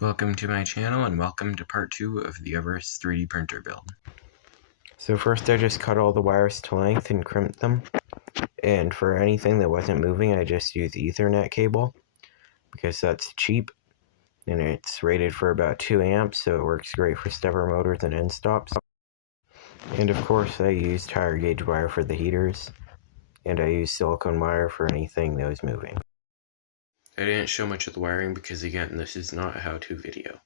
Welcome to my channel and welcome to part 2 of the Everest 3D printer build. So first I just cut all the wires to length and crimped them. And for anything that wasn't moving, I just used Ethernet cable because that's cheap and it's rated for about 2 amps, so it works great for stepper motors and end stops. And of course I used higher gauge wire for the heaters, and I used silicone wire for anything that was moving. I didn't show much of the wiring because again, this is not a how-to video.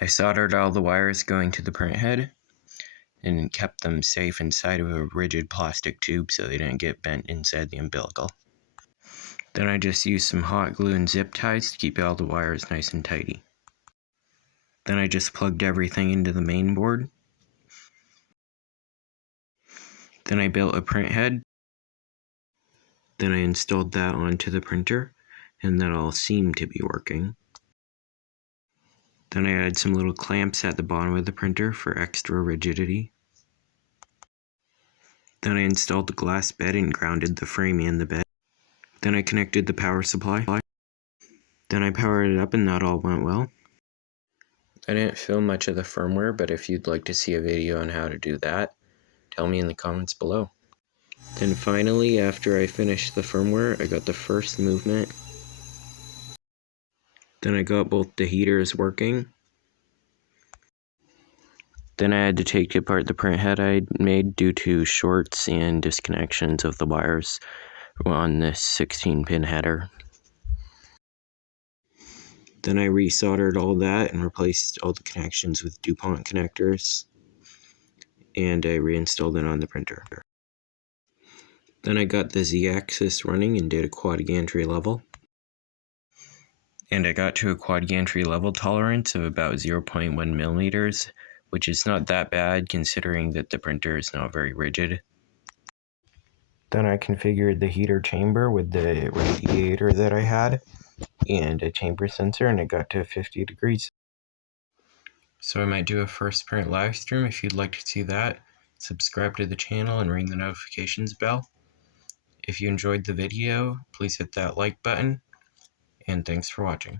I soldered all the wires going to the printhead and kept them safe inside of a rigid plastic tube so they didn't get bent inside the umbilical. Then I just used some hot glue and zip ties to keep all the wires nice and tidy. Then I just plugged everything into the main board. Then I built a printhead. Then I installed that onto the printer, and that all seemed to be working. Then I added some little clamps at the bottom of the printer for extra rigidity. Then I installed the glass bed and grounded the frame and the bed. Then I connected the power supply. Then I powered it up and that all went well. I didn't film much of the firmware, but if you'd like to see a video on how to do that, tell me in the comments below. Then finally, after I finished the firmware, I got the first movement. Then I got both the heaters working. Then I had to take apart the printhead I made due to shorts and disconnections of the wires on this 16-pin header. Then I resoldered all that and replaced all the connections with DuPont connectors, and I reinstalled it on the printer. Then I got the Z-axis running and did a quad gantry level. And I got to a quad gantry level tolerance of about 0.1 millimeters, which is not that bad considering that the printer is not very rigid. Then I configured the heater chamber with the radiator that I had and a chamber sensor, and it got to 50 degrees. So I might do a first print live stream if you'd like to see that. Subscribe to the channel and ring the notifications bell. If you enjoyed the video, please hit that like button, and thanks for watching.